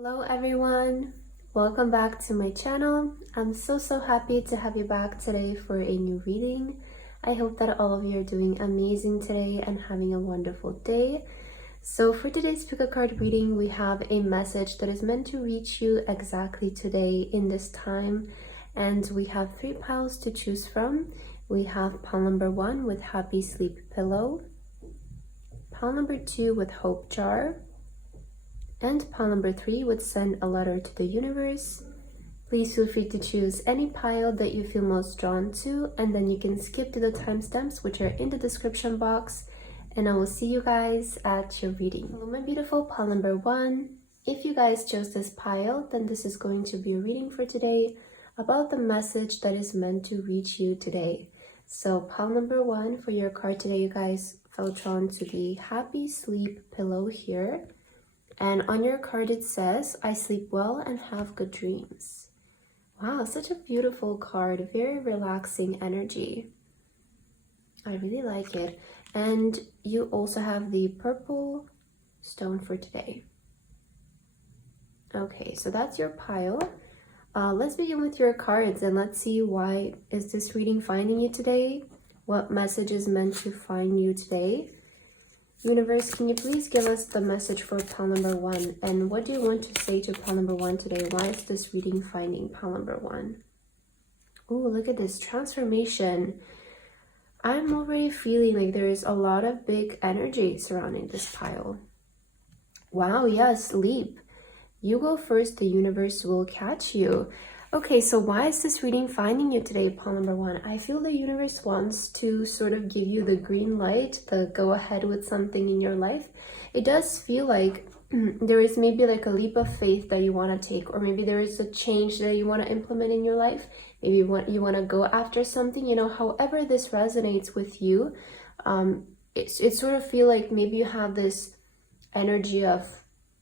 Hello everyone, welcome back to my channel. I'm so happy to have you back today for a new reading. I hope that all of you are doing amazing today and having a wonderful day. So for today's pick a card reading, we have a message that is meant to reach you exactly today in this time, and we have 3 piles to choose from. We have pile number 1 with Happy Sleep Pillow, pile number 2 with Hope Jar, and pile number 3 would Send a Letter to the Universe. Please feel free to choose any pile that you feel most drawn to, and then you can skip to the timestamps which are in the description box, and I will see you guys at your reading. Hello my beautiful pile number 1. If you guys chose this pile, then this is going to be a reading for today about the message that is meant to reach you today. So pile number 1 for your card today, you guys felt drawn to the Happy Sleep Pillow here. And on your card it says, I sleep well and have good dreams. Wow, such a beautiful card, very relaxing energy. I really like it. And you also have the purple stone for today. Okay, so that's your pile. Let's begin with your cards and let's see why is this reading finding you today? What message is meant to find you today? Universe, can you please give us the message for pile number 1? And what do you want to say to pile number 1 today? Why is this reading finding pile number 1? Oh, look at this transformation. I'm already feeling like there is a lot of big energy surrounding this pile. Wow, yes, sleep. You go first, the universe will catch you. Okay, so why is this reading finding you today, pile number 1? I feel the universe wants to sort of give you the green light, the go ahead with something in your life. It does feel like there is maybe like a leap of faith that you want to take, or maybe there is a change that you want to implement in your life. Maybe you want to go after something, you know, however this resonates with you. It sort of feel like maybe you have this energy of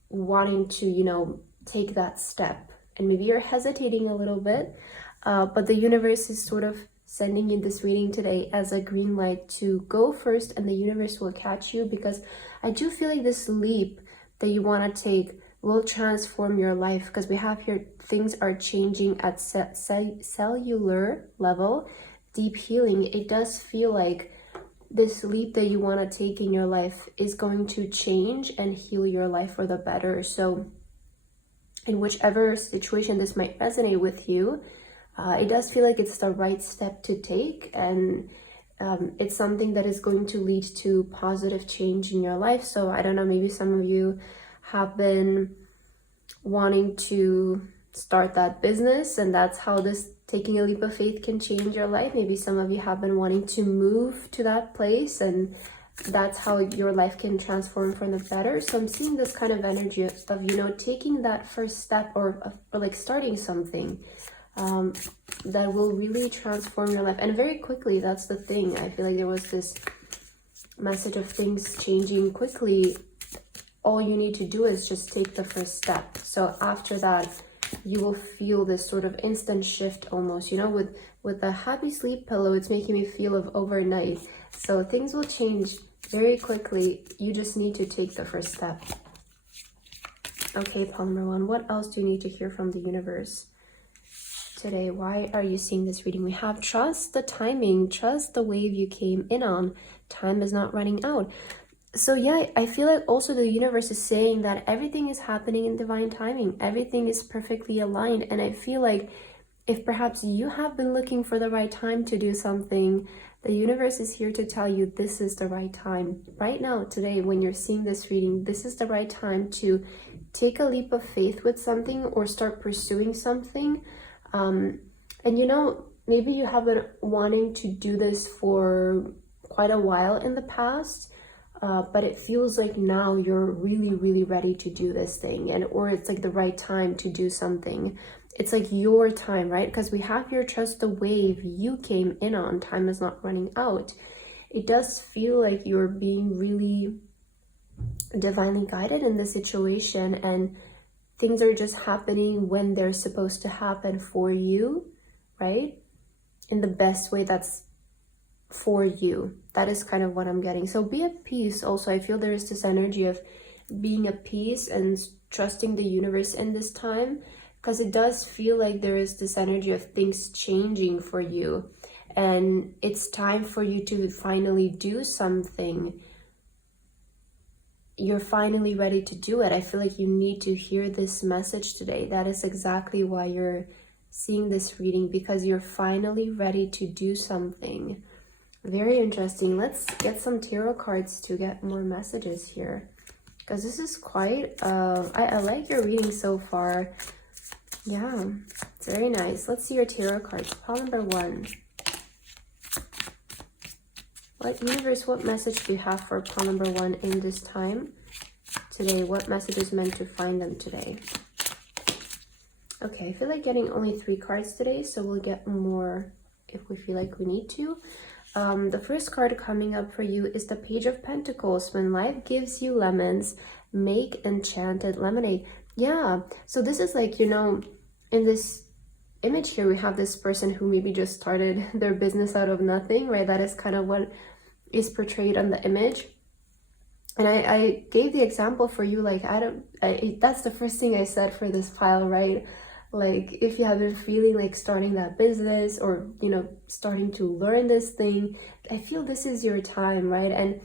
wanting to, you know, take that step. And maybe you're hesitating a little bit, but the universe is sort of sending you this reading today as a green light to go first, and the universe will catch you, because I do feel like this leap that you want to take will transform your life, because we have here things are changing at cellular level, deep healing. It does feel like this leap that you want to take in your life is going to change and heal your life for the better. So in whichever situation this might resonate with you, it does feel like it's the right step to take, and it's something that is going to lead to positive change in your life. So I don't know, maybe some of you have been wanting to start that business, and that's how this taking a leap of faith can change your life. Maybe some of you have been wanting to move to that place, and that's how your life can transform for the better. So I'm seeing this kind of energy of, you know, taking that first step, or like starting something that will really transform your life, and very quickly. That's the thing. I feel like there was this message of things changing quickly. All you need to do is just take the first step. So after that, you will feel this sort of instant shift almost, you know, with the Happy Sleep Pillow, it's making me feel of overnight. So things will change very quickly. You just need to take the first step. Okay, pile number 1, what else do you need to hear from the universe today? Why are you seeing this reading? We have trust the timing, trust the wave you came in on. Time is not running out. So yeah, I feel like also the universe is saying that everything is happening in divine timing. Everything is perfectly aligned. And I feel like if perhaps you have been looking for the right time to do something, the universe is here to tell you this is the right time. Right now, today, when you're seeing this reading, this is the right time to take a leap of faith with something or start pursuing something. And you know, maybe you have been wanting to do this for quite a while in the past, but it feels like now you're really ready to do this thing, and or it's like the right time to do something. It's like your time, right? Because we have here, trust the wave you came in on. Time is not running out. It does feel like you're being really divinely guided in this situation, and things are just happening when they're supposed to happen for you, right? In the best way that's for you. That is kind of what I'm getting. So be at peace also. I feel there is this energy of being at peace and trusting the universe in this time, because it does feel like there is this energy of things changing for you, and it's time for you to finally do something. You're finally ready to do it. I feel like you need to hear this message today. That is exactly why you're seeing this reading, because you're finally ready to do something. Very interesting. Let's get some tarot cards to get more messages here, because this is quite I like your reading so far. Yeah, it's very nice. Let's see your tarot cards. Pile number 1. What universe, what message do you have for pile number 1 in this time today? What message is meant to find them today? Okay, I feel like getting only 3 cards today, so we'll get more if we feel like we need to. The first card coming up for you is the Page of Pentacles. When life gives you lemons, make enchanted lemonade. Yeah, so this is like, you know, in this image here, we have this person who maybe just started their business out of nothing, right? That is kind of what is portrayed on the image. And I gave the example for you, like, that's the first thing I said for this pile, right? Like, if you have been feeling like starting that business, or, you know, starting to learn this thing, I feel this is your time, right? And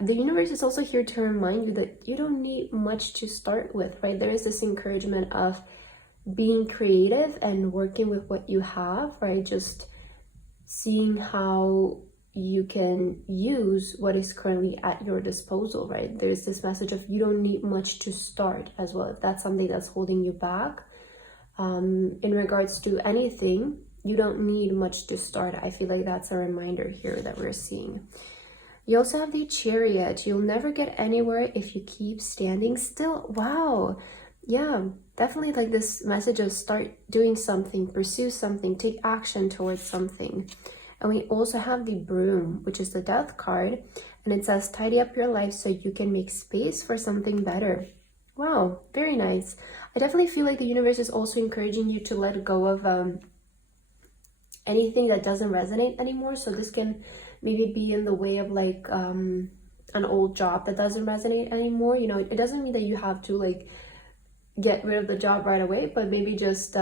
the universe is also here to remind you that you don't need much to start with, right? There is this encouragement of being creative and working with what you have, right? Just seeing how you can use what is currently at your disposal, right? There's this message of you don't need much to start as well. If that's something that's holding you back, in regards to anything, you don't need much to start. I feel like that's a reminder here that we're seeing. You also have the Chariot. You'll never get anywhere if you keep standing still. Wow. Yeah, definitely like this message of start doing something, pursue something, take action towards something. And we also have the Broom, which is the Death card. And it says, tidy up your life so you can make space for something better. Wow, very nice. I definitely feel like the universe is also encouraging you to let go of anything that doesn't resonate anymore. So this can maybe be in the way of like an old job that doesn't resonate anymore. You know, it doesn't mean that you have to like get rid of the job right away, but maybe just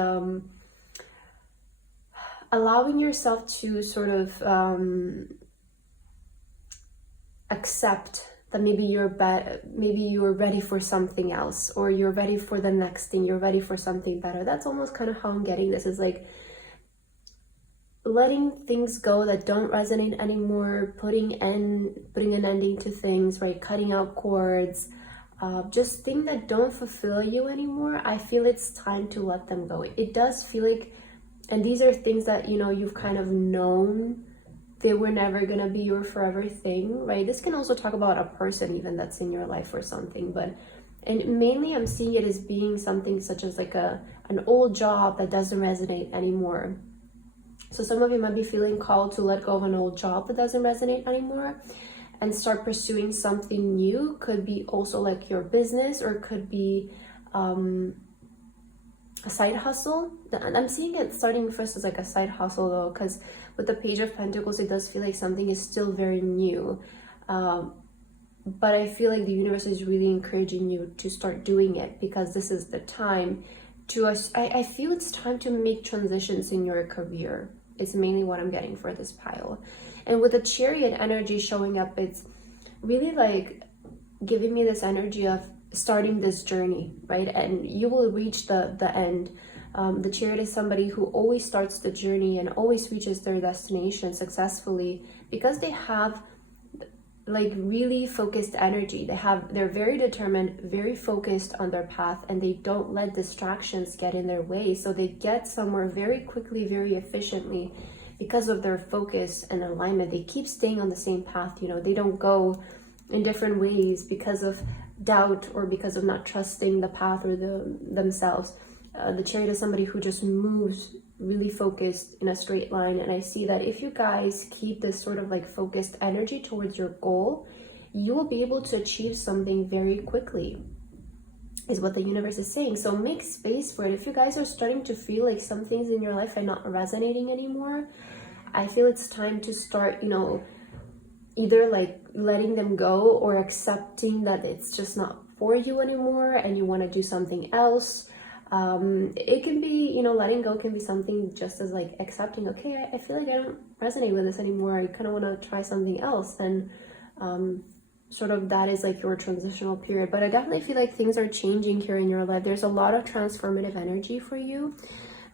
allowing yourself to sort of accept that maybe you're ready for something else, or you're ready for the next thing, you're ready for something better. That's almost kind of how I'm getting this. Is like letting things go that don't resonate anymore, putting an ending to things, right? Cutting out cords, just things that don't fulfill you anymore. I feel it's time to let them go. It does feel like, and these are things that, you know, you've kind of known they were never gonna be your forever thing, right? This can also talk about a person even that's in your life or something, and mainly I'm seeing it as being something such as like an old job that doesn't resonate anymore. So some of you might be feeling called to let go of an old job that doesn't resonate anymore and start pursuing something new. Could be also like your business, or could be a side hustle. I'm seeing it starting first as like a side hustle though, because with the Page of Pentacles, it does feel like something is still very new. But I feel like the universe is really encouraging you to start doing it, because this is the time to I feel it's time to make transitions in your career. It's mainly what I'm getting for this pile. And with the Chariot energy showing up, it's really like giving me this energy of starting this journey, right? And you will reach the end. The Chariot is somebody who always starts the journey and always reaches their destination successfully, because they have like really focused energy. They're very determined, very focused on their path, and they don't let distractions get in their way. So they get somewhere very quickly, very efficiently, because of their focus and alignment. They keep staying on the same path. You know, they don't go in different ways because of doubt or because of not trusting the path or themselves. The Chariot is somebody who just moves really focused in a straight line. And I see that if you guys keep this sort of like focused energy towards your goal, you will be able to achieve something very quickly, is what the universe is saying. So make space for it. If you guys are starting to feel like some things in your life are not resonating anymore, I feel it's time to start, you know, either like letting them go or accepting that it's just not for you anymore and you want to do something else. It can be, you know, letting go can be something just as like accepting, okay, I feel like I don't resonate with this anymore, I kind of want to try something else. And sort of that is like your transitional period. But I definitely feel like things are changing here in your life. There's a lot of transformative energy for you,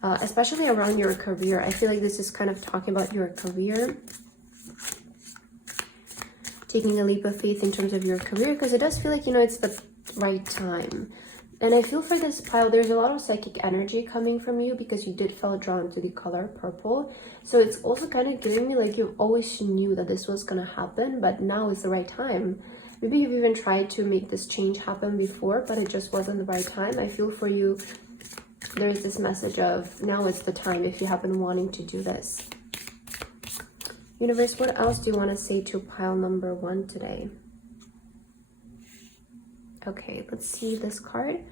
especially around your career. I feel like this is kind of talking about your career, taking a leap of faith in terms of your career, because it does feel like, you know, it's the right time. And I feel for this pile, there's a lot of psychic energy coming from you because you did feel drawn to the color purple. So it's also kind of giving me like you always knew that this was going to happen, but now is the right time. Maybe you've even tried to make this change happen before, but it just wasn't the right time. I feel for you, there's this message of now is the time if you have been wanting to do this. Universe, what else do you want to say to pile number 1 today? Okay, let's see this card.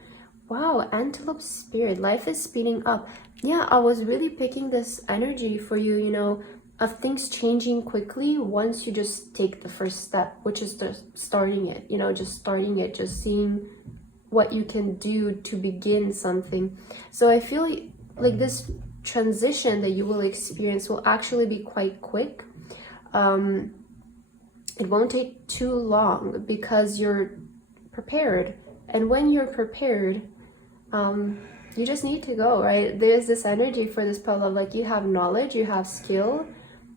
Wow, Antelope Spirit, life is speeding up. Yeah, I was really picking this energy for you, you know, of things changing quickly once you just take the first step, which is just starting it, you know, just starting it, just seeing what you can do to begin something. So I feel like this transition that you will experience will actually be quite quick. It won't take too long because you're prepared, and when you're prepared, you just need to go, right? There's this energy for this pile of like you have knowledge, you have skill,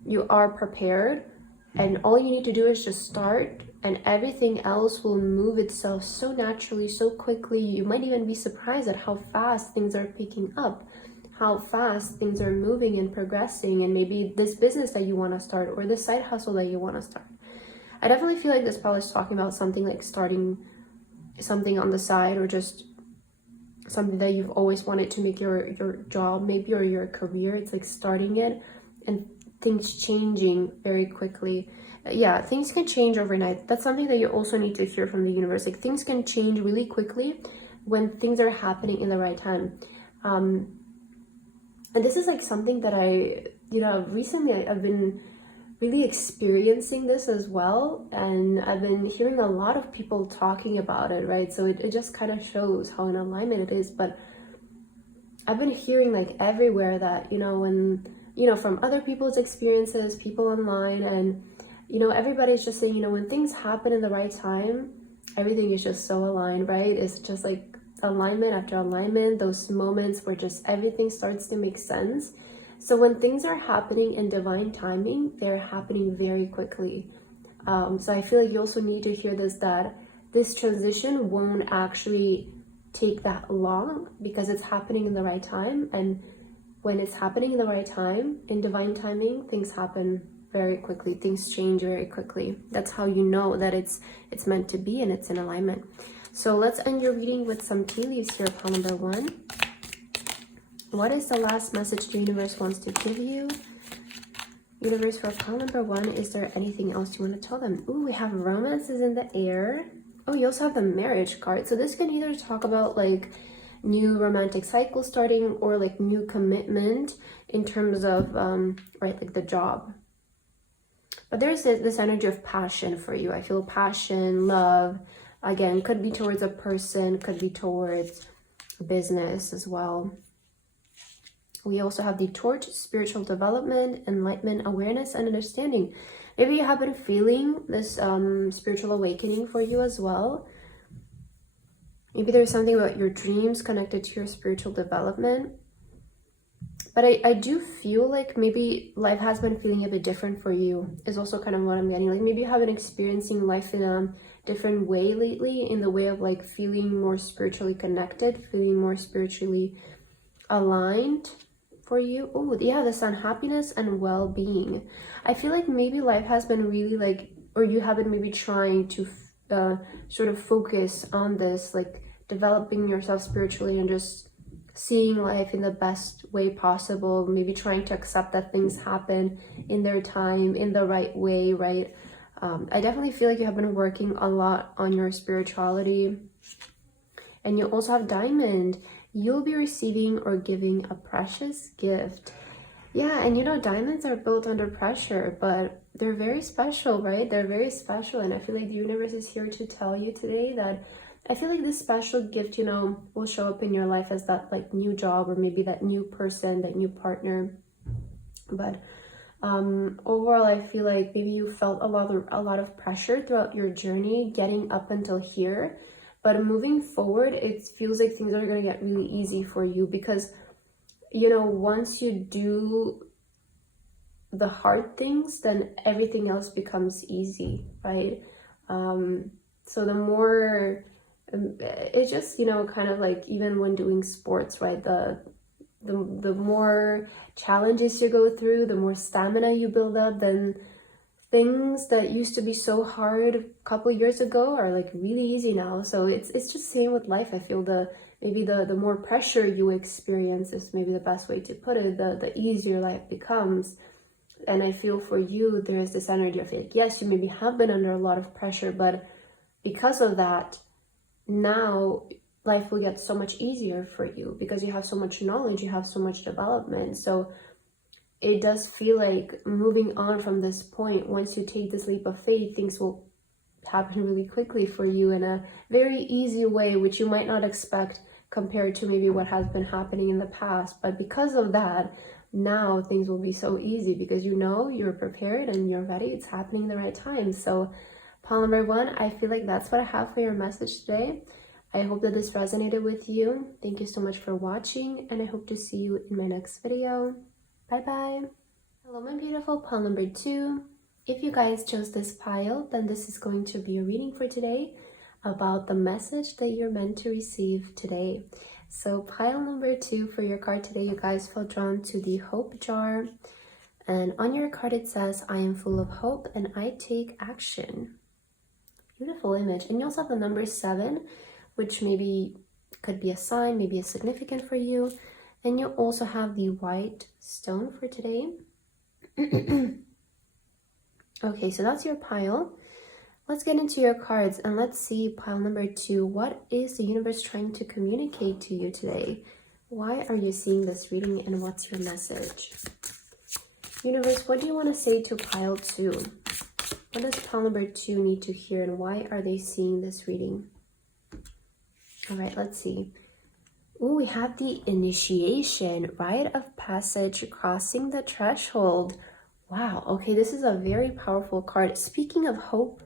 you are prepared, and all you need to do is just start, and everything else will move itself so naturally, so quickly. You might even be surprised at how fast things are picking up, how fast things are moving and progressing, and maybe this business that you want to start or this side hustle that you want to start. I definitely feel like this pile is talking about something like starting something on the side, or just something that you've always wanted to make your job maybe, or your career. It's like starting it and things changing very quickly. Yeah, things can change overnight. That's something that you also need to hear from the universe. Like things can change really quickly when things are happening in the right time. And this is like something that recently I've been really experiencing this as well, and I've been hearing a lot of people talking about it, right? So it just kind of shows how in alignment it is. But I've been hearing like everywhere that, you know, when, you know, from other people's experiences, people online, and, you know, everybody's just saying, you know, when things happen in the right time, everything is just so aligned, right? It's just like alignment after alignment, those moments where just everything starts to make sense. So when things are happening in divine timing, they're happening very quickly. So I feel like you also need to hear this, that this transition won't actually take that long because it's happening in the right time. And when it's happening in the right time, in divine timing, things happen very quickly. Things change very quickly. That's how you know that it's meant to be and it's in alignment. So let's end your reading with some tea leaves here, pile number 1. What is the last message the universe wants to give you? Universe, for pile number 1, is there anything else you want to tell them? Ooh, we have romance is in the air. Oh, you also have the marriage card. So this can either talk about like new romantic cycle starting, or like new commitment in terms of, right, like the job. But there's this energy of passion for you. I feel passion, love. Again, could be towards a person, could be towards business as well. We also have the torch, spiritual development, enlightenment, awareness, and understanding. Maybe you have been feeling this spiritual awakening for you as well. Maybe there's something about your dreams connected to your spiritual development. But I do feel like maybe life has been feeling a bit different for you, is also kind of what I'm getting. Like maybe you have been experiencing life in a different way lately, in the way of like feeling more spiritually connected, feeling more spiritually aligned for you. Oh, yeah, the sun, happiness and well-being. I feel like maybe life has been really like, or you have been maybe trying to sort of focus on this, like developing yourself spiritually and just seeing life in the best way possible, maybe trying to accept that things happen in their time, in the right way, right? I definitely feel like you have been working a lot on your spirituality. And you also have diamond. You'll be receiving or giving a precious gift. Yeah, and you know, diamonds are built under pressure, but they're very special, right? They're very special. And I feel like the universe is here to tell you today that I feel like this special gift, you know, will show up in your life as that like new job, or maybe that new person, that new partner. But overall, I feel like maybe you felt a lot of pressure throughout your journey getting up until here. But moving forward, it feels like things are going to get really easy for you, because, you know, once you do the hard things, then everything else becomes easy, right? So the more, it just, you know, kind of like even when doing sports, right? The more challenges you go through, the more stamina you build up, then things that used to be so hard a couple years ago are like really easy now. So it's just same with life. I feel maybe the more pressure you experience is maybe the best way to put it, the easier life becomes. And I feel for you, there is this energy of like, yes, you maybe have been under a lot of pressure, but because of that, now life will get so much easier for you, because you have so much knowledge, you have so much development. So it does feel like moving on from this point, once you take this leap of faith, things will happen really quickly for you in a very easy way, which you might not expect compared to maybe what has been happening in the past. But because of that, now things will be so easy, because you know you're prepared and you're ready. It's happening in the right time. So pile number 1, I feel like that's what I have for your message today. I hope that this resonated with you. Thank you so much for watching, and I hope to see you in my next video. Bye bye. Hello, my beautiful pile number 2. If you guys chose this pile, then this is going to be a reading for today about the message that you're meant to receive today. So pile number 2 for your card today, you guys felt drawn to the hope jar. And on your card it says, I am full of hope and I take action. Beautiful image. And you also have the number 7, which maybe could be a sign, maybe it's significant for you. And you also have the white stone for today. Okay, so that's your pile. Let's get into your cards and let's see pile number 2. What is the universe trying to communicate to you today? Why are you seeing this reading and what's your message? Universe, what do you want to say to pile 2? What does pile number 2 need to hear and why are they seeing this reading? All right, let's see. Oh, we have the initiation, rite of passage, crossing the threshold. Wow, okay, this is a very powerful card. Speaking of hope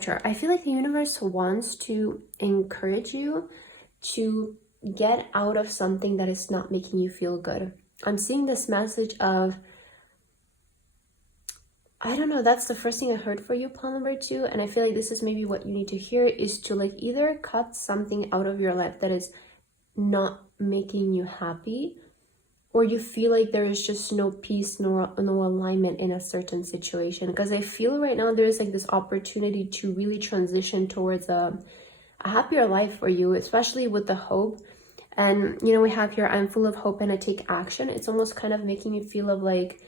jar, I feel like the universe wants to encourage you to get out of something that is not making you feel good. I'm seeing this message of, I don't know, that's the first thing I heard for you, pile number 2, and I feel like this is maybe what you need to hear, is to like either cut something out of your life that is not making you happy, or you feel like there is just no peace, no alignment in a certain situation. Because I feel right now there's like this opportunity to really transition towards a happier life for you, especially with the hope. And, you know, we have here, I'm full of hope and I take action. It's almost kind of making you feel of like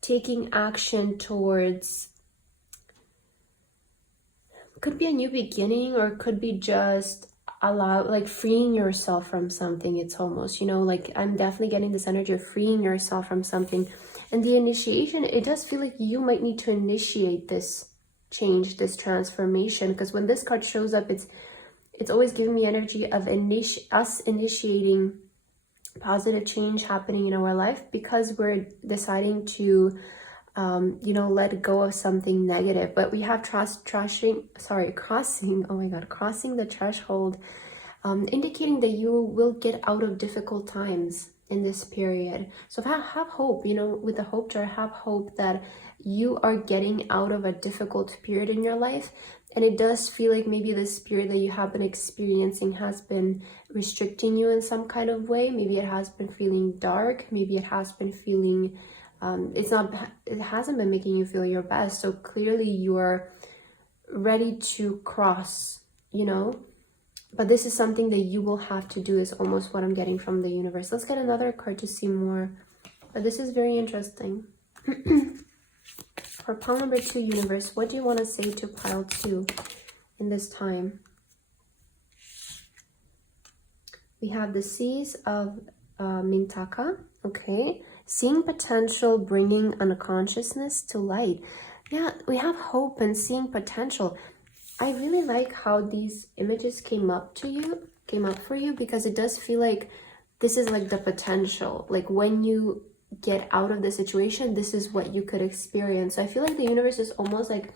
taking action towards, could be a new beginning, or could be just like freeing yourself from something. It's almost, you know, like I'm definitely getting this energy of freeing yourself from something. And the initiation, it does feel like you might need to initiate this change, this transformation, because when this card shows up, it's always giving me energy of us initiating positive change happening in our life, because we're deciding to you know, let go of something negative. But we have crossing the threshold, indicating that you will get out of difficult times in this period. So have hope, you know, with the hope jar, have hope that you are getting out of a difficult period in your life. And it does feel like maybe this period that you have been experiencing has been restricting you in some kind of way. Maybe it has been feeling dark. Maybe it has been feeling, it hasn't been making you feel your best. So clearly you are ready to cross, you know, but this is something that you will have to do, is almost what I'm getting from the universe. Let's get another card to see more. But this is very interesting. For pile number 2, universe, what do you want to say to pile 2 in this time? We have the seas of Mintaka, okay. Seeing potential, bringing unconsciousness to light. Yeah, we have hope and seeing potential. I really like how these images came up for you, because it does feel like this is like the potential. Like when you get out of the situation, this is what you could experience. So I feel like the universe is almost like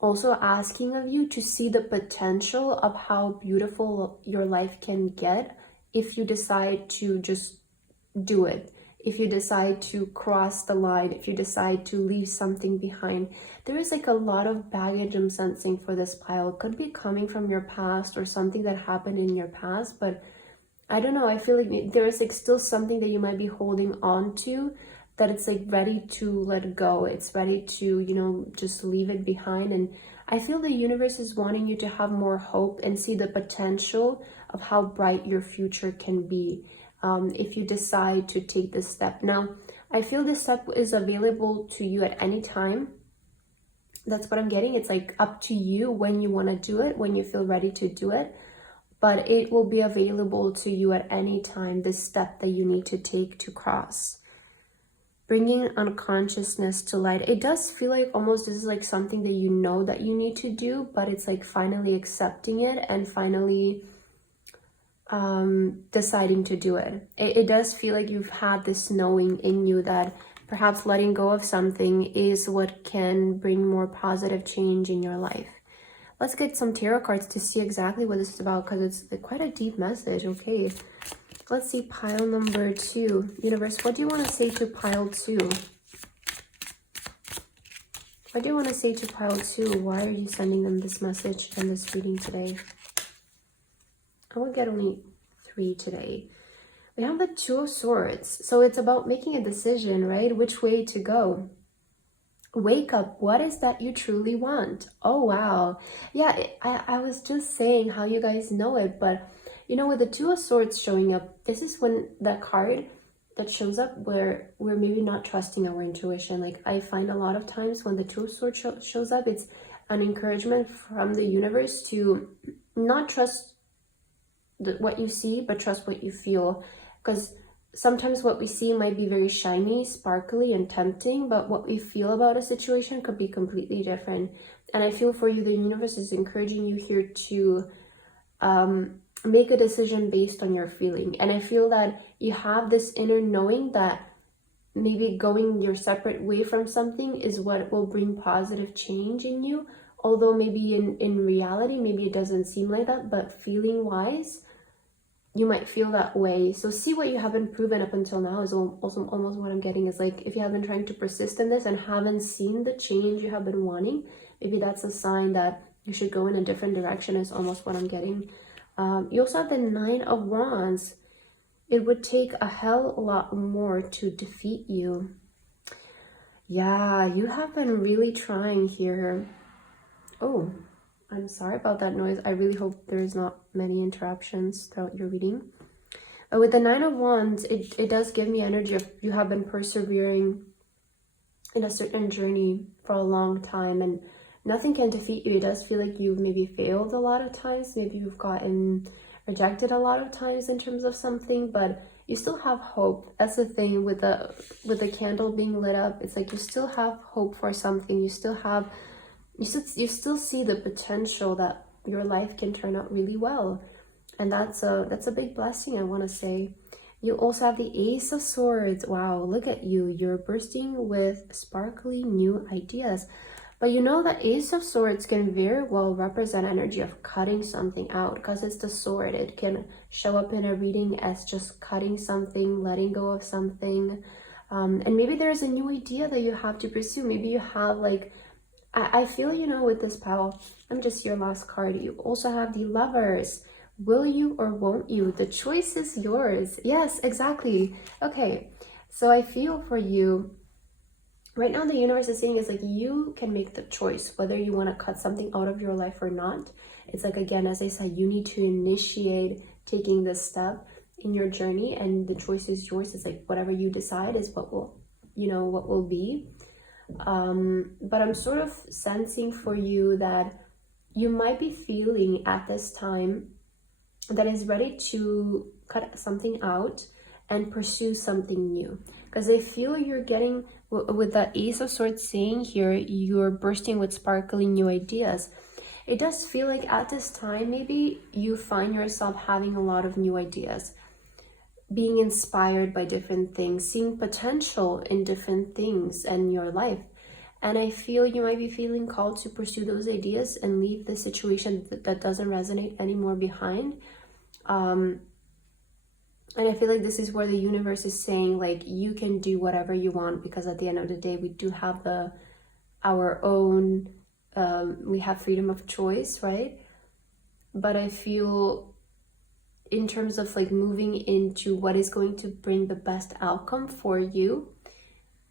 also asking of you to see the potential of how beautiful your life can get if you decide to just do it. If you decide to cross the line, if you decide to leave something behind. There is like a lot of baggage I'm sensing for this pile. It could be coming from your past or something that happened in your past, but I don't know, I feel like there is like still something that you might be holding on to, that it's like ready to let go. It's ready to, you know, just leave it behind. And I feel the universe is wanting you to have more hope and see the potential of how bright your future can be. If you decide to take this step. Now, I feel this step is available to you at any time. That's what I'm getting. It's like up to you when you want to do it, when you feel ready to do it. But it will be available to you at any time, this step that you need to take to cross. Bringing unconsciousness to light. It does feel like almost this is like something that you know that you need to do, but it's like finally accepting it and finally deciding to do it. It does feel like you've had this knowing in you that perhaps letting go of something is what can bring more positive change in your life. Let's get some tarot cards to see exactly what this is about, because it's like quite a deep message. Okay, let's see pile number 2. Universe, what do you want to say to pile 2? What do you want to say to pile 2? Why are you sending them this message and this reading today? I will get only 3 today. We have the 2 of Swords. So it's about making a decision, right? Which way to go. Wake up. What is that you truly want? Oh, wow. Yeah, I was just saying how you guys know it, but you know, with the 2 of Swords showing up, this is when that card that shows up where we're maybe not trusting our intuition. Like I find a lot of times when the 2 of Swords shows up, it's an encouragement from the universe to not trust what you see, but trust what you feel. Because sometimes what we see might be very shiny, sparkly, and tempting, but what we feel about a situation could be completely different. And I feel for you, the universe is encouraging you here to make a decision based on your feeling. And I feel that you have this inner knowing that maybe going your separate way from something is what will bring positive change in you. Although maybe in reality, maybe it doesn't seem like that, but feeling wise, you might feel that way. So see what you haven't proven up until now is also almost what I'm getting, is like if you have been trying to persist in this and haven't seen the change you have been wanting, maybe that's a sign that you should go in a different direction, is almost what I'm getting. You also have the 9 of Wands. It would take a hell of a lot more to defeat you. Yeah, you have been really trying here. Oh, I'm sorry about that noise. I really hope there's not many interruptions throughout your reading. But with the 9 of Wands, it does give me energy of you have been persevering in a certain journey for a long time, and nothing can defeat you. It does feel like you've maybe failed a lot of times. Maybe you've gotten rejected a lot of times in terms of something, but you still have hope. That's the thing with the candle being lit up. It's like you still have hope for something. You still see the potential that your life can turn out really well. And that's a big blessing, I want to say. You also have the Ace of Swords. Wow, look at you. You're bursting with sparkly new ideas. But you know that Ace of Swords can very well represent energy of cutting something out, because it's the sword. It can show up in a reading as just cutting something, letting go of something. And maybe there's a new idea that you have to pursue. Maybe you have like, I feel, you know, with this pile, I'm just your last card. You also have the Lovers. Will you or won't you? The choice is yours. Yes, exactly. Okay, so I feel for you. Right now, the universe is saying is like you can make the choice whether you want to cut something out of your life or not. It's like, again, as I said, you need to initiate taking this step in your journey, and the choice is yours. It's like whatever you decide is what will be. But I'm sort of sensing for you that you might be feeling at this time that is ready to cut something out and pursue something new. Because I feel you're getting, with the Ace of Swords saying here, you're bursting with sparkling new ideas. it does feel like at this time, maybe you find yourself having a lot of new ideas, being inspired by different things, seeing potential in different things in your life. And I feel you might be feeling called to pursue those ideas and leave the situation that doesn't resonate anymore behind. And I feel like this is where the universe is saying, like, you can do whatever you want, because at the end of the day, we do have our own, we have freedom of choice, right? But I feel in terms of like moving into what is going to bring the best outcome for you,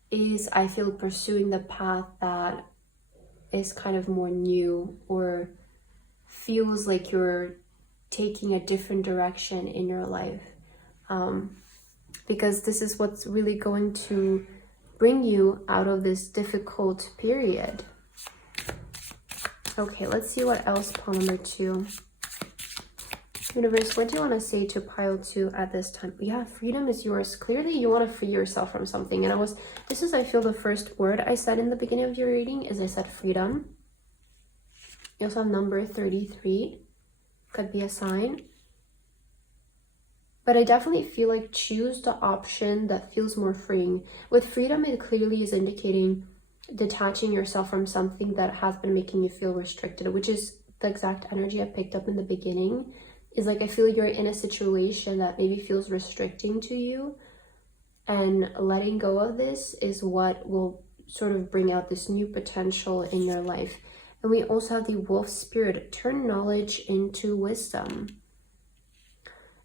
is I feel pursuing the path that is kind of more new, or feels like you're taking a different direction in your life. Because this is what's really going to bring you out of this difficult period. Okay, let's see what else, pile number 2. Universe, what do you want to say to pile 2 at this time? Yeah, freedom is yours. Clearly, you want to free yourself from something. And this is, I feel, the first word I said in the beginning of your reading is I said freedom. You also have number 33. Could be a sign. But I definitely feel like choose the option that feels more freeing. With freedom, it clearly is indicating detaching yourself from something that has been making you feel restricted, which is the exact energy I picked up in the beginning. Is like, I feel you're in a situation that maybe feels restricting to you, and letting go of this is what will sort of bring out this new potential in your life. And we also have the wolf spirit. Turn knowledge into wisdom.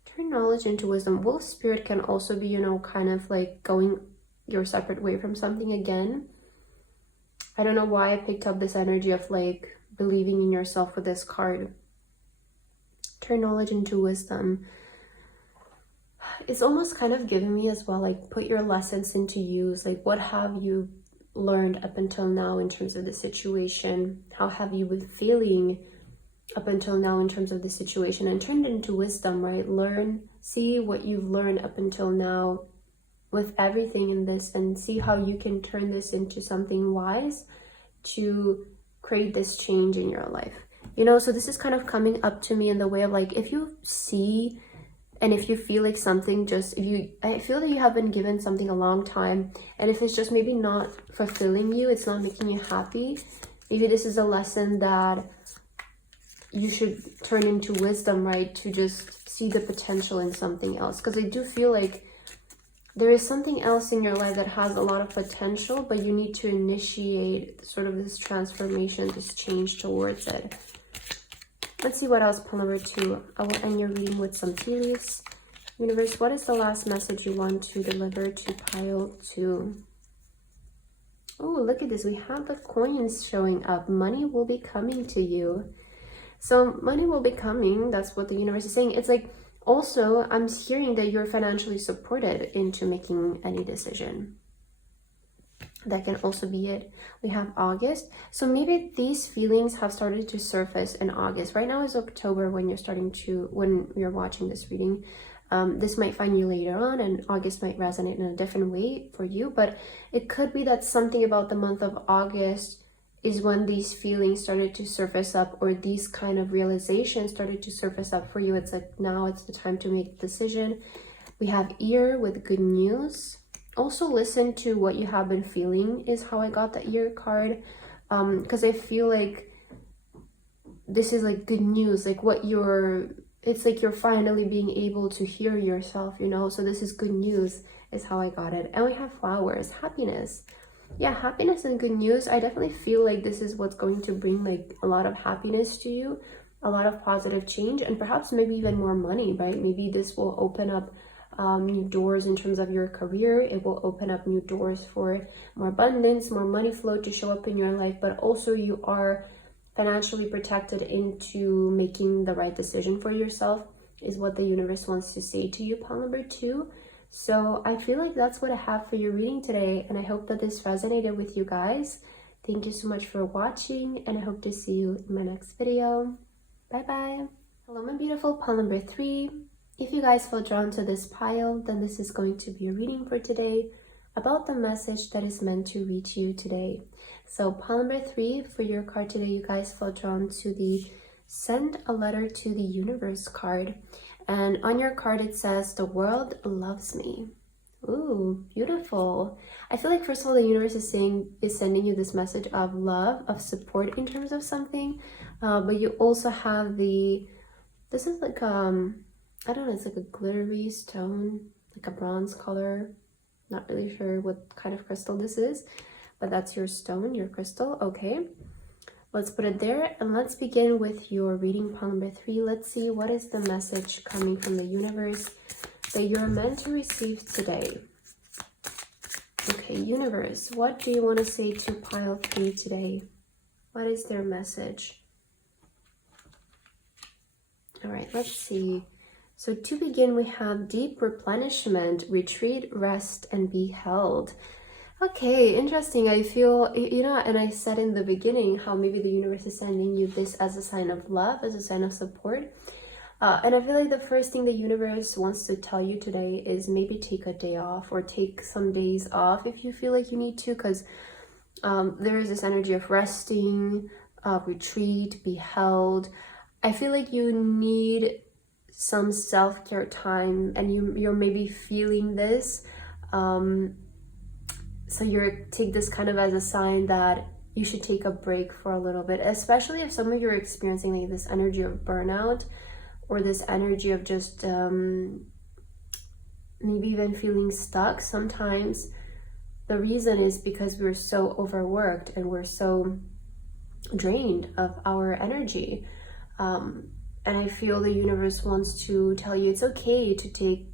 Turn knowledge into wisdom. Wolf spirit can also be, kind of like going your separate way from something again. I don't know why I picked up this energy of like believing in yourself with this card. Turn knowledge into wisdom. It's almost kind of giving me as well, like, put your lessons into use. Like, what have you learned up until now in terms of the situation? How have you been feeling up until now in terms of the situation? And turn it into wisdom, right? Learn, see what you've learned up until now with everything in this, and see how you can turn this into something wise to create this change in your life. So this is kind of coming up to me in the way of like, if you see and if you feel like something I feel that you have been given something a long time, and if it's just maybe not fulfilling you, it's not making you happy, maybe this is a lesson that you should turn into wisdom, right? To just see the potential in something else. Because I do feel like there is something else in your life that has a lot of potential, but you need to initiate sort of this transformation, this change towards it. Let's see what else, pile number 2. I will end your reading with some tea leaves. Universe, what is the last message you want to deliver to pile 2? Oh, look at this. We have the coins showing up. Money will be coming to you. So money will be coming. That's what the universe is saying. It's like, also, I'm hearing that you're financially supported into making any decision. That can also be it. We have August. So maybe these feelings have started to surface in August. Right now is October when you're watching this reading. This might find you later on, and August might resonate in a different way for you. But it could be that something about the month of August is when these feelings started to surface up, or these kind of realizations started to surface up for you. It's like, now it's the time to make a decision. We have ear with good news. Also listen to what you have been feeling is how I got the ear card. Because I feel like this is like good news, like it's like you're finally being able to hear yourself, so this is good news is how I got it. And we have flowers, happiness. Yeah, happiness and good news. I definitely feel like this is what's going to bring like a lot of happiness to you, a lot of positive change, and perhaps maybe even more money, right? Maybe this will open up new doors in terms of your career. It will open up new doors for more abundance, more money flow to show up in your life, but also you are financially protected into making the right decision for yourself, is what the universe wants to say to you, pile number 2. So I feel like that's what I have for your reading today, and I hope that this resonated with you guys. Thank you so much for watching, and I hope to see you in my next video. Bye bye. Hello my beautiful, pile number 3. If you guys feel drawn to this pile, then this is going to be a reading for today. about the message that is meant to reach you today. So pile number 3 for your card today, you guys felt drawn to the Send a Letter to the Universe card. And on your card it says, the world loves me. Ooh, beautiful. I feel like first of all, the universe is sending you this message of love, of support in terms of something. But you also have this is like I don't know, it's like a glittery stone, like a bronze color. Not really sure what kind of crystal this is, but that's your stone, your crystal. Okay, let's put it there and let's begin with your reading, pile number 3. Let's see what is the message coming from the universe that you're meant to receive today. Okay, universe, what do you want to say to pile 3 today? What is their message? All right, let's see. So to begin, we have deep replenishment, retreat, rest, and be held. Okay, interesting. I feel, you know, and I said in the beginning how maybe the universe is sending you this as a sign of love, as a sign of support. And I feel like the first thing the universe wants to tell you today is maybe take a day off or take some days off if you feel like you need to, because there is this energy of resting, retreat, be held. I feel like you need some self-care time, and you're maybe feeling this. So you take this kind of as a sign that you should take a break for a little bit, especially if some of you are experiencing like this energy of burnout or this energy of just maybe even feeling stuck. Sometimes the reason is because we're so overworked and we're so drained of our energy. And I feel the universe wants to tell you it's okay to take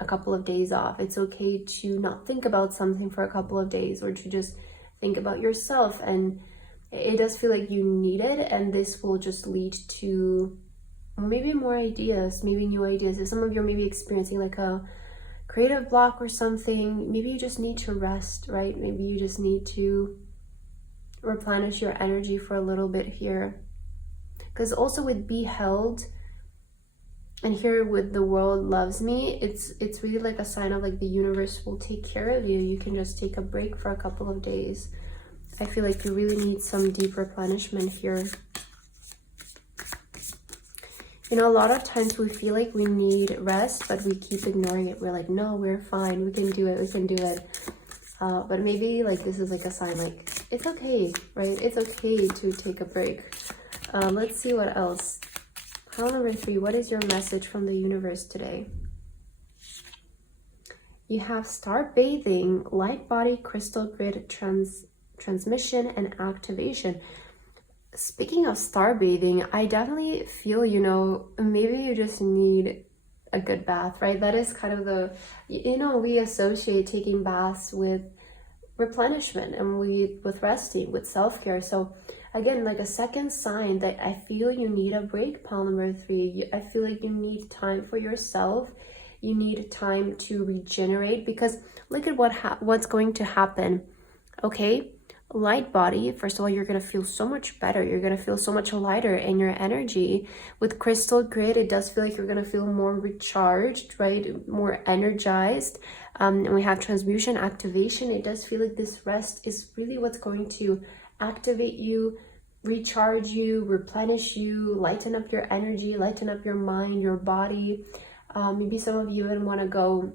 a couple of days off. It's okay to not think about something for a couple of days, or to just think about yourself. And it does feel like you need it, and this will just lead to maybe more ideas, maybe new ideas. If some of you are maybe experiencing like a creative block or something, maybe you just need to rest, right? Maybe you just need to replenish your energy for a little bit here. Because also with be held, and here with the world loves me, it's really like a sign of like the universe will take care of you. You can just take a break for a couple of days. I feel like you really need some deep replenishment here. You know, a lot of times we feel like we need rest, but we keep ignoring it. We're like, no, we're fine. We can do it. We can do it. But maybe like this is like a sign like it's okay, right? It's okay to take a break. Let's see what else. Pile number 3, what is your message from the universe today? You have star bathing, light body, crystal grid, transmission, and activation. Speaking of star bathing, I definitely feel, you know, maybe you just need a good bath, right? That is kind of the, you know, we associate taking baths with replenishment and with resting, with self-care. So again, like a second sign that I feel you need a break, pile number 3. I feel like you need time for yourself. You need time to regenerate, because look at what's going to happen. Okay, light body, first of all, you're going to feel so much better. You're going to feel so much lighter in your energy. With crystal grid, it does feel like you're going to feel more recharged, right? More energized. And we have transmutation, activation. It does feel like this rest is really what's going to activate you, recharge you, replenish you, lighten up your energy, lighten up your mind, your body. Maybe some of you even want to go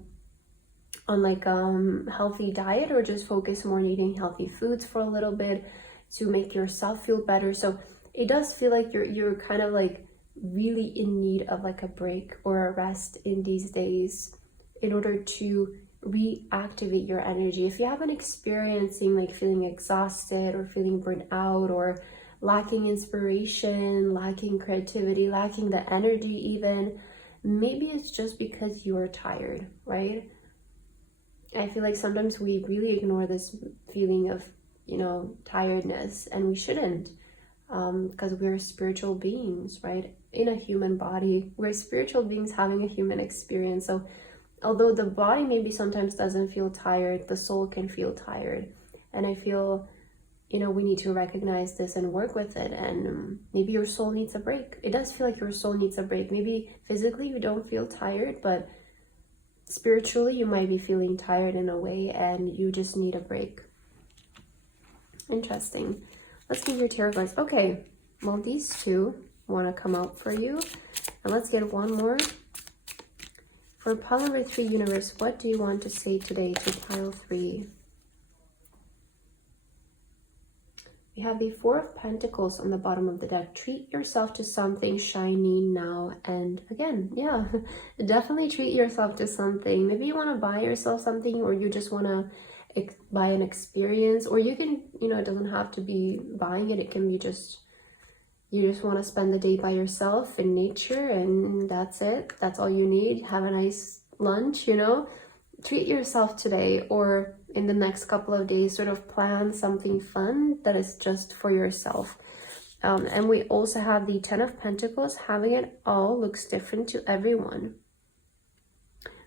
on like healthy diet, or just focus more on eating healthy foods for a little bit to make yourself feel better. So it does feel like you're kind of like really in need of like a break or a rest in these days in order to reactivate your energy. If you have been experiencing like feeling exhausted or feeling burnt out or lacking inspiration, lacking creativity, lacking the energy even, maybe it's just because you're tired, right? I feel like sometimes we really ignore this feeling of, you know, tiredness, and we shouldn't, because we're spiritual beings, right? In a human body, we're spiritual beings having a human experience. So although the body maybe sometimes doesn't feel tired, the soul can feel tired. And I feel, you know, we need to recognize this and work with it. And maybe your soul needs a break. It does feel like your soul needs a break. Maybe physically you don't feel tired, but spiritually, you might be feeling tired in a way and you just need a break. Interesting. Let's get your tarot cards. Okay, well, these two want to come out for you. And let's get one more. For pile number 3, universe, what do you want to say today to pile 3? We have the 4 of Pentacles on the bottom of the deck. Treat yourself to something shiny now and again. Yeah, definitely treat yourself to something. Maybe you want to buy yourself something, or you just want to buy an experience, or you can, you know, it doesn't have to be buying it. It can be just, you just want to spend the day by yourself in nature, and that's it. That's all you need. Have a nice lunch, you know. Treat yourself today, or in the next couple of days, sort of plan something fun that is just for yourself. And we also have the 10 of Pentacles. Having it all looks different to everyone.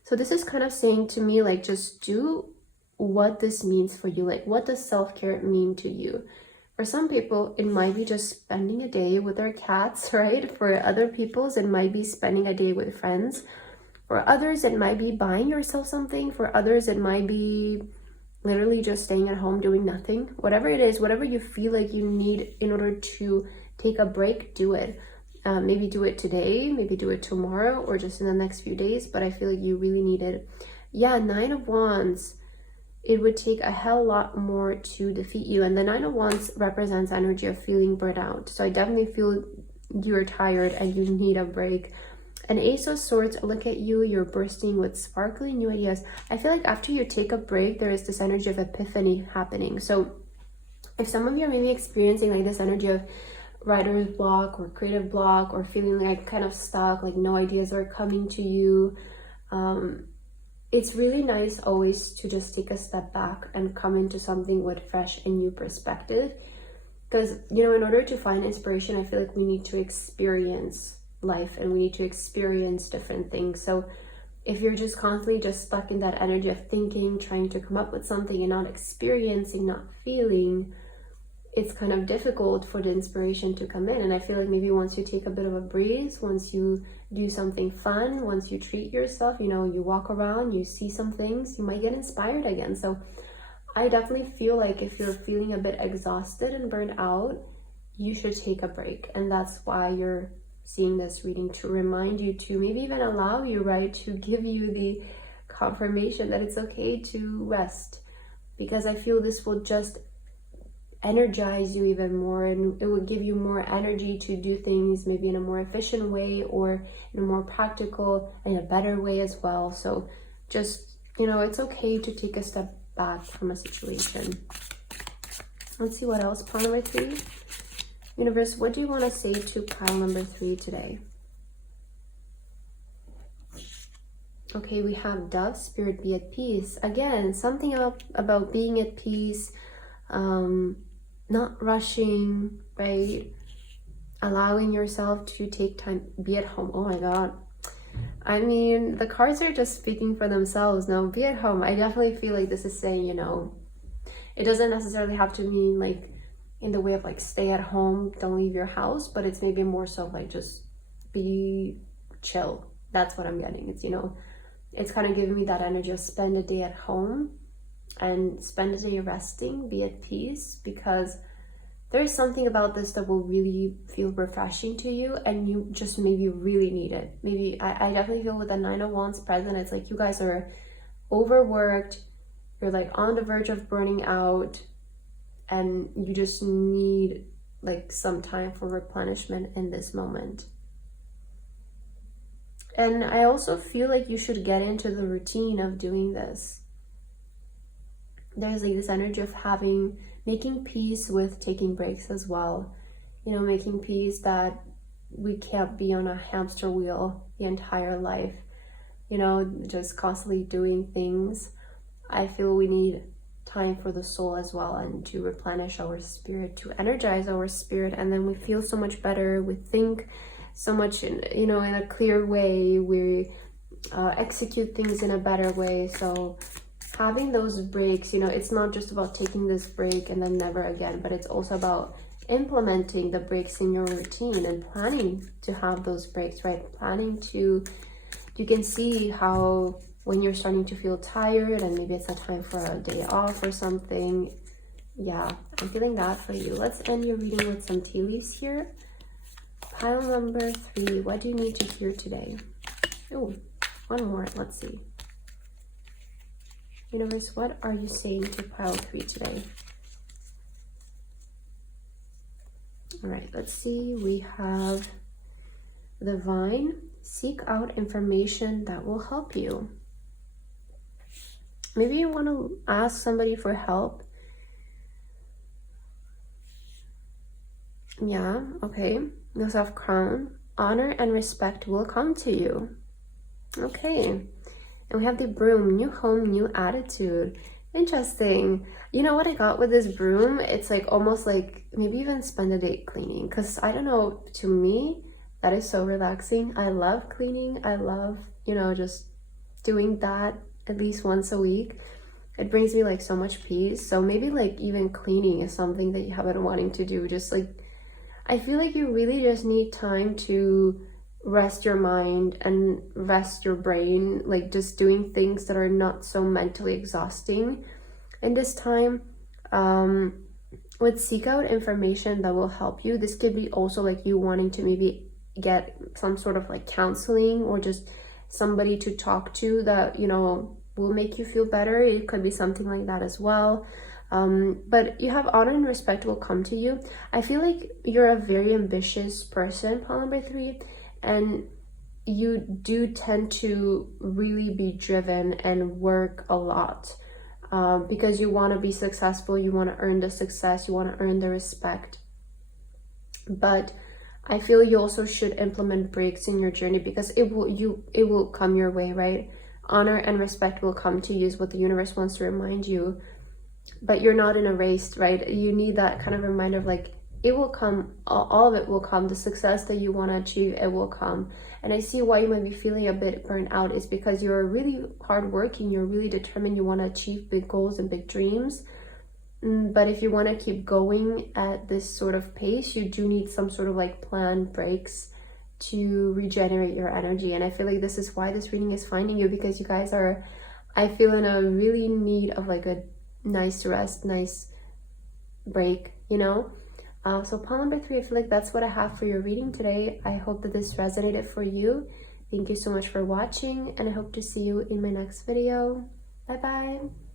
So this is kind of saying to me, like, just do what this means for you. Like, what does self-care mean to you? For some people, it might be just spending a day with their cats, right? For other people, it might be spending a day with friends. For others, it might be buying yourself something. For others, it might be literally just staying at home doing nothing. Whatever it is, whatever you feel like you need in order to take a break, do it. Maybe do it today, maybe do it tomorrow, or just in the next few days, but I feel like you really need it. Yeah, 9 of Wands. It would take a hell lot more to defeat you. And the 9 of Wands represents energy of feeling burnt out. So I definitely feel you're tired and you need a break. And Ace of Swords, look at you, you're bursting with sparkling new ideas. I feel like after you take a break, there is this energy of epiphany happening. So if some of you are maybe experiencing like this energy of writer's block or creative block, or feeling like kind of stuck, like no ideas are coming to you, it's really nice always to just take a step back and come into something with fresh and new perspective. Because, you know, in order to find inspiration, I feel like we need to experience life and we need to experience different things. So if you're just constantly just stuck in that energy of thinking, trying to come up with something and not experiencing, not feeling, it's kind of difficult for the inspiration to come in. And I feel like maybe once you take a bit of a breeze, once you do something fun, once you treat yourself, you know, you walk around, you see some things, you might get inspired again. So I definitely feel like if you're feeling a bit exhausted and burned out, you should take a break. And that's why you're seeing this reading, to remind you, to maybe even allow you, right, to give you the confirmation that it's okay to rest. Because I feel this will just energize you even more, and it would give you more energy to do things maybe in a more efficient way, or in a more practical and a better way as well. So just, you know, it's okay to take a step back from a situation. Let's see what else. Pile number 3. Universe, what do you want to say to pile number 3 today? Okay, we have Dove, Spirit, be at peace. Again, something about being at peace, not rushing, right? Allowing yourself to take time, be at home. Oh my God. I mean, the cards are just speaking for themselves now. Be at home. I definitely feel like this is saying, you know, it doesn't necessarily have to mean like in the way of like stay at home, don't leave your house, but it's maybe more so like just be chill. That's what I'm getting. It's, you know, it's kind of giving me that energy of spend a day at home and spend a day resting, be at peace, because there is something about this that will really feel refreshing to you, and you just maybe really need it. Maybe I definitely feel with the 9 of Wands present, it's like you guys are overworked, you're like on the verge of burning out, and you just need like some time for replenishment in this moment. And I also feel like you should get into the routine of doing this. There's like this energy of making peace with taking breaks as well. You know, making peace that we can't be on a hamster wheel the entire life. You know, just constantly doing things. I feel we need time for the soul as well, and to replenish our spirit, to energize our spirit, and then we feel so much better. We think so much in, you know, in a clear way. We execute things in a better way. So having those breaks, you know, it's not just about taking this break and then never again, but it's also about implementing the breaks in your routine and planning to have those breaks, right? Planning to, you can see how when you're starting to feel tired and maybe it's a time for a day off or something. Yeah, I'm feeling that for you. Let's end your reading with some tea leaves here. Pile number 3, what do you need to hear today? Oh, one more, let's see. Universe, what are you saying to pile 3 today? All right, let's see. We have the vine. Seek out information that will help you. Maybe you want to ask somebody for help. Yeah, okay. You also have crown. Honor and respect will come to you. Okay. And we have the broom. New home, new attitude. Interesting. You know what I got with this broom? It's like almost like maybe even spend a day cleaning. Because I don't know, to me, that is so relaxing. I love cleaning. I love, you know, just doing that at least once a week. It brings me like so much peace. So maybe like even cleaning is something that you have been wanting to do. Just like, I feel like you really just need time to rest your mind and rest your brain, like just doing things that are not so mentally exhausting in this time. Would seek out information that will help you. This could be also like you wanting to maybe get some sort of like counseling or just somebody to talk to that, you know, will make you feel better. It could be something like that as well. But you have honor and respect will come to you. I feel like you're a very ambitious person, pile number 3, and you do tend to really be driven and work a lot because you want to be successful, you want to earn the success, you want to earn the respect. But I feel you also should implement breaks in your journey because it will come your way, right? Honor and respect will come to you is what the universe wants to remind you. But you're not in a race, right? You need that kind of reminder of like, it will come, all of it will come. The success that you want to achieve, it will come. And I see why you might be feeling a bit burnt out is because you're really hardworking, you're really determined, you want to achieve big goals and big dreams. But if you want to keep going at this sort of pace, you do need some sort of like planned breaks to regenerate your energy. And I feel like this is why this reading is finding you, because you guys are, I feel, in a really need of like a nice rest, nice break, you know. So pile number 3, I feel like that's what I have for your reading today. I hope that this resonated for you. Thank you so much for watching, and I hope to see you in my next video. Bye bye.